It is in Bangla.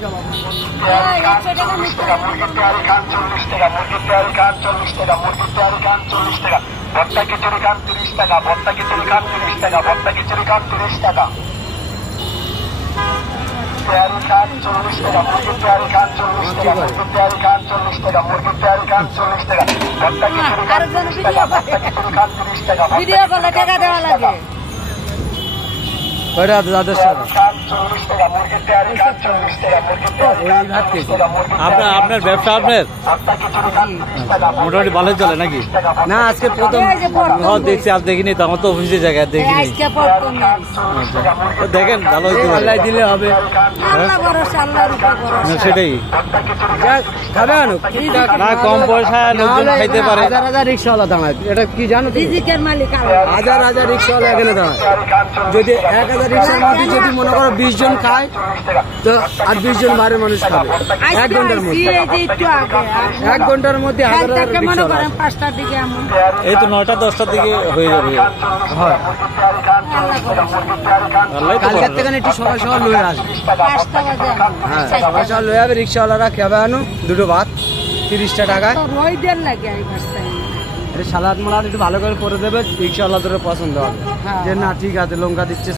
মুরগির তেহারি খান 40 টাকা, মুরগির তেহারি খান 40 টাকা, মুরগির তেহারি খান 40 টাকা, ভর্তা খিচুড়ি খান 30 টাকা, ভর্তা খিচুড়ি খান 30 টাকা, ভর্তা খিচুড়ি খান 30 টাকা, তেহারি খান 40 টাকা, মুরগির তেহারি খান 40 টাকা, মুরগির তেহারি খান 40 টাকা, মুরগির তেহারি খান 40 টাকা, ভর্তা খিচুড়ি খান 30 টাকা, ভর্তা খিচুড়ি খান 30 টাকা, ভিডিও করলে টাকা দেওয়া লাগে। আপনার ব্যবসা আপনার মোটামুটি ভালোই চলে নাকি? না আজকে প্রথম দেখছি, আজ দেখিনি তো, আমার তো অফিসে জায়গায় দেখিনি। দেখেন ভালো হইতে পারে, দিলে হবে সেটাই। না কম পয়সা লোকজন খাইতে পারে। হাজার হাজার রিক্সাওয়ালা দাঁড়ায়, এটা কি জানো? হাজার হাজার রিক্সাওয়ালা এখানে দাঁড়ায়। যদি 1000 রিক্সার মধ্যে যদি মনে করো 20 জন খায়, তো আর 20 জন বাইরের মানুষ খাবে 1 ঘন্টার মধ্যে। 1 ঘন্টার মধ্যে 1000 এই তো 9টা 10টার দিকে হয়ে যাবে। কালকে থেকে একটু সকাল সকাল লয়ে আসবে। হ্যাঁ সকাল সকাল লয়ে যাবে রিক্সাওয়ালারা, খাবে আনো দুটো ভাত 30 টাকা। সালাদ মালাদ একটু ভালো করে দেবে, রিক্সাওয়ালাদের পছন্দ হবে যে না ঠিক আছে লঙ্কা দিচ্ছে।